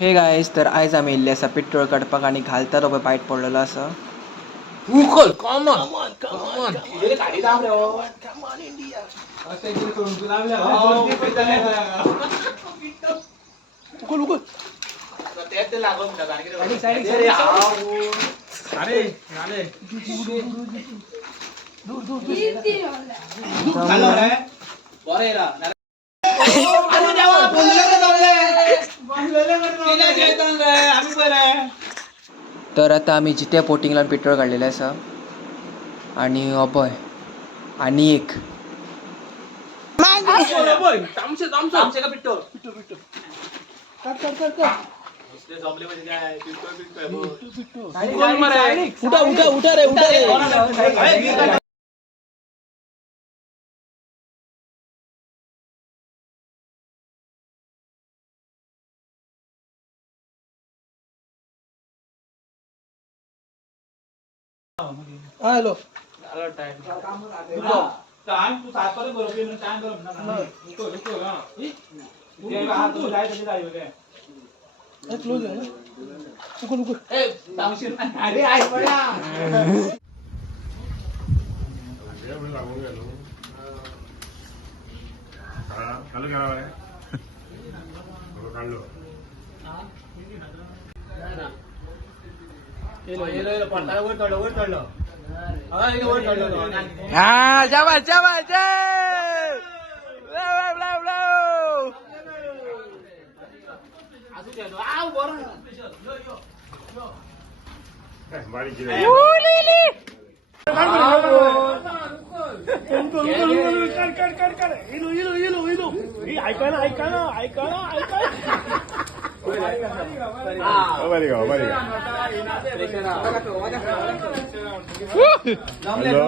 हे गायस, तर आयज आमी येयल्ले आसा पेट्रोल काडपाक आनी घालता तो पायट पडलेलो आसा. उखल कॉमन कॉमन गाडी दाम रे हो. उखल उखल तेच ते लागून म्हणटा गाडी सायडीक, सायडीक, अरे सायडीक. हाव. अरे नाले खालो रे बरे येला अरे देवा बोलले रे जमले बोलले रे जेतन रे आम्ही बरे. तर आता आमी जित्या पोटींग लावन पेट्रोल काडलेले आसा आणि हो पळय आनी एक तामशे तामशे आमचे का पिट्टो कर ते जमले म्हणजे काय पिट्टो उखल मारे उठा उठा उठा रे उठा रे हॅलो टाइम तू सात पर बरोबर टाइम करो ना रुको हां ये हाथ तो जाए चली जाए बे क्लोज आहे ना उखल उखल ए तामशीर अरे आई बडा चालू करा बाय काढलो येलो पडला वर चढलो हा हे वर चढलो हा शाबास शाबास आजू देतो आ वर बारीक केलं कर इलो ऐका ना बारीक प्रेशर